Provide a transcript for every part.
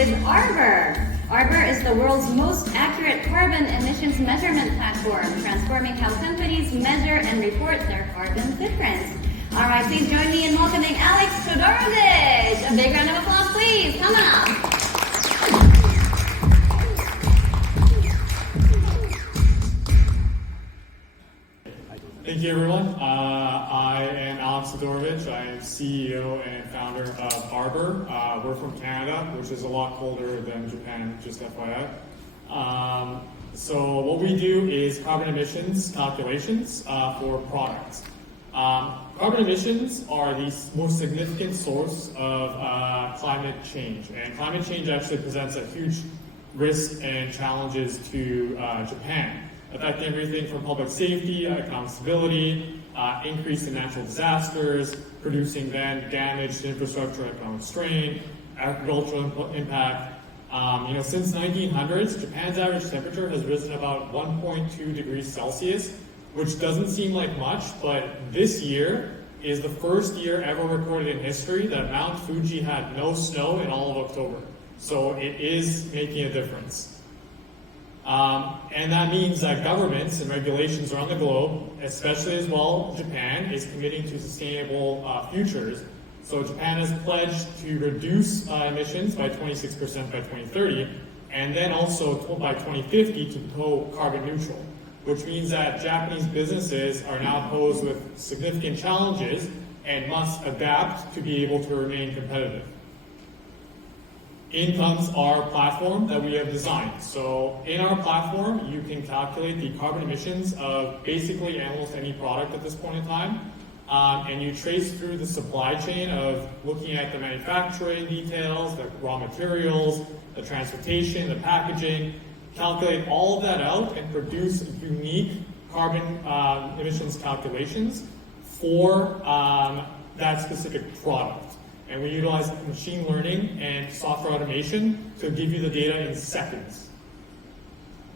is Arbor. Arbor is the world's most accurate carbon emissions measurement platform, transforming how companies measure and report their carbon footprints. All right, please join me in welcoming Alex Todorovic. A big round of applause, please. Come on. Thank you, everyone. I am Alex Todorovic. I am CEO and founder of Arbor. We're from Canada, which is a lot colder than Japan, just FYI. So what we do is carbon emissions calculations for products. Carbon emissions are the most significant source of climate change, and climate change actually presents a huge risk and challenges to Japan, affecting everything from public safety, economic stability, increase in natural disasters, producing then damage to infrastructure, economic strain, agricultural impact. Since 1900s, Japan's average temperature has risen about 1.2 degrees Celsius, which doesn't seem like much, but this year is the first year ever recorded in history that Mount Fuji had no snow in all of October. So it is making a difference. And that means that governments and regulations around the globe, especially as well Japan, is committing to sustainable futures. So Japan has pledged to reduce emissions by 26% by 2030, and then also by 2050 to go carbon neutral, which means that Japanese businesses are now posed with significant challenges and must adapt to be able to remain competitive. In comes our platform that we have designed. So in our platform, you can calculate the carbon emissions of basically almost any product at this point in time. And you trace through the supply chain of looking at the manufacturing details, the raw materials, the transportation, the packaging, calculate all of that out and produce unique carbon emissions calculations for that specific product. And we utilize machine learning and software automation to give you the data in seconds.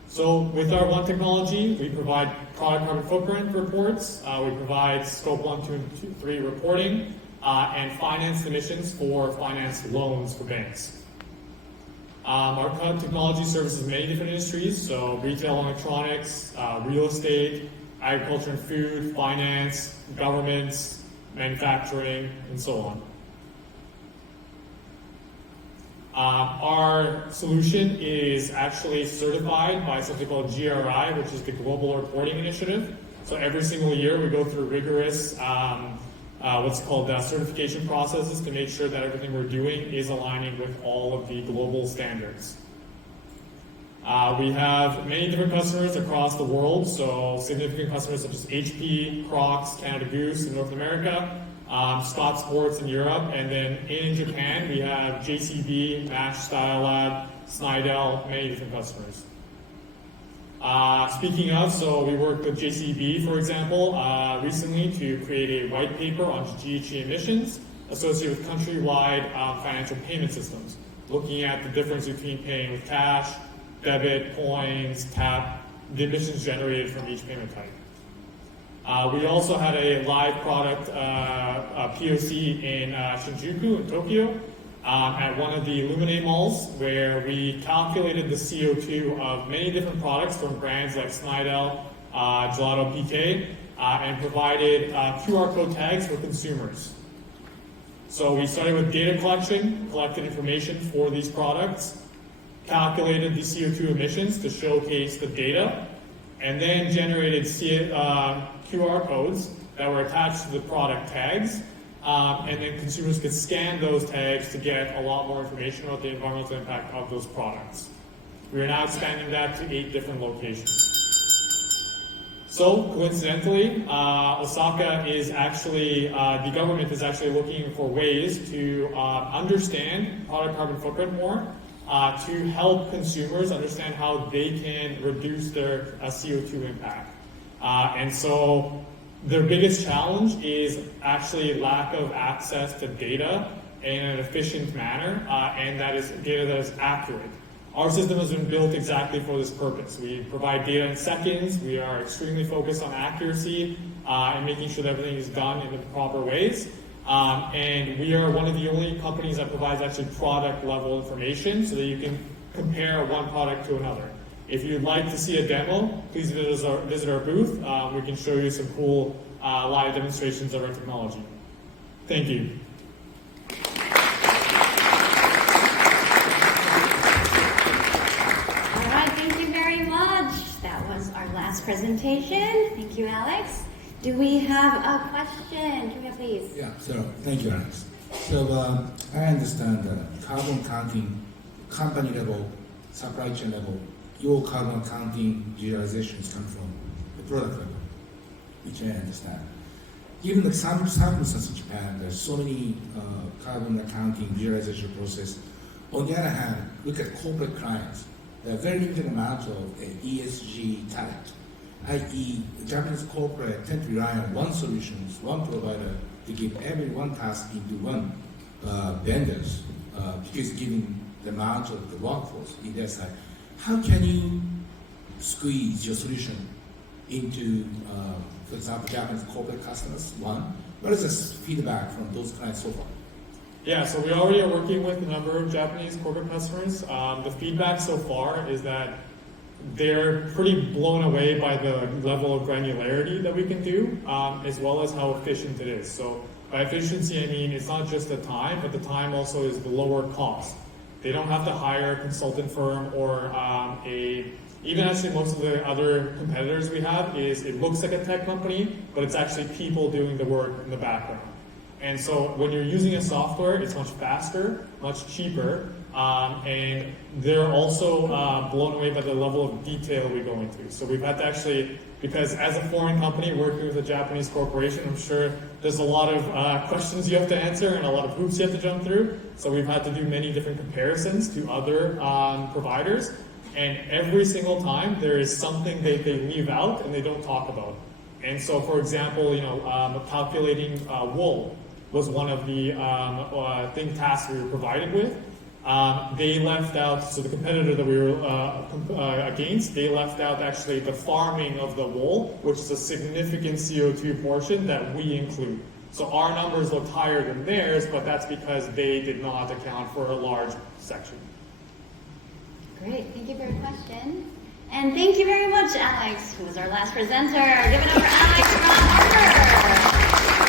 So with our One technology, we provide product carbon footprint reports, we provide scope 1, 2, and 3 reporting, and finance emissions for finance loans for banks. Our technology services many different industries, so retail, electronics, real estate, agriculture and food, finance, governments, manufacturing, and so on. Our solution is actually certified by something called GRI, which is the Global Reporting Initiative. So every single year we go through rigorous what's called certification processes to make sure that everything we're doing is aligning with all of the global standards. We have many different customers across the world, so significant customers such as HP, Crocs, Canada Goose in North America, Scott Sports in Europe, and then in Japan we have JCB, Match, Style Lab, Snidel, many different customers. Speaking of, so we worked with JCB, for example, recently to create a white paper on GHG emissions associated with countrywide financial payment systems, looking at the difference between paying with cash, debit, coins, tap, the emissions generated from each payment type. We also had a live product POC in Shinjuku in Tokyo at one of the Illuminate malls, where we calculated the CO2 of many different products from brands like Snidel, Gelato PK, and provided QR code tags for consumers. So we started with data collection, collected information for these products, calculated the CO2 emissions to showcase the data, and then generated QR codes that were attached to the product tags, and then consumers could scan those tags to get a lot more information about the environmental impact of those products. We are now expanding that to 8 different locations. So coincidentally, Osaka is actually, the government is actually looking for ways to understand product carbon footprint more, to help consumers understand how they can reduce their CO2 impact. And so their biggest challenge is actually lack of access to data in an efficient manner, and that is data that is accurate. Our system has been built exactly for this purpose. We provide data in seconds. We are extremely focused on accuracy and making sure that everything is done in the proper ways. And we are one of the only companies that provides actually product level information so that you can compare one product to another. If you'd like to see a demo, please visit our booth. We can show you some cool live demonstrations of our technology. Thank you. All right, thank you very much. That was our last presentation. Thank you, Alex. Do we have a question? Julia, please. Yeah, so thank you, Alex. So I understand carbon counting, company level, supply chain level, your carbon counting visualizations come from the product level, which I understand. Given the circumstances in Japan, there's so many carbon accounting visualization process. On the other hand, look at corporate clients. There are very limited amount of ESG talent, i.e. Japanese corporate tend to rely on one solution, one provider to give every one task into one vendors, because given the amount of the workforce in their side. How can you squeeze your solution into, for example, Japanese corporate customers? One, what is the feedback from those clients so far? Yeah, so we already are working with a number of Japanese corporate customers. The feedback so far is that they're pretty blown away by the level of granularity that we can do, as well as how efficient it is. So by efficiency, I mean it's not just the time, but the time also is the lower cost. They don't have to hire a consultant firm or even actually most of the other competitors we have it looks like a tech company, but it's actually people doing the work in the background. And so when you're using a software, it's much faster, much cheaper, and they're also blown away by the level of detail we go into. So we've had to actually, because as a foreign company working with a Japanese corporation, I'm sure there's a lot of questions you have to answer and a lot of hoops you have to jump through. So we've had to do many different comparisons to other providers. And every single time there is something they leave out and they don't talk about. And so, for example, calculating wool was one of the tasks we were provided with. They left out, so the competitor that we were against, they left out actually the farming of the wool, which is a significant CO2 portion that we include. So our numbers looked higher than theirs, but that's because they did not account for a large section. Great, thank you for your question. And thank you very much, Alex, who was our last presenter. Give it up for Alex from Arbor.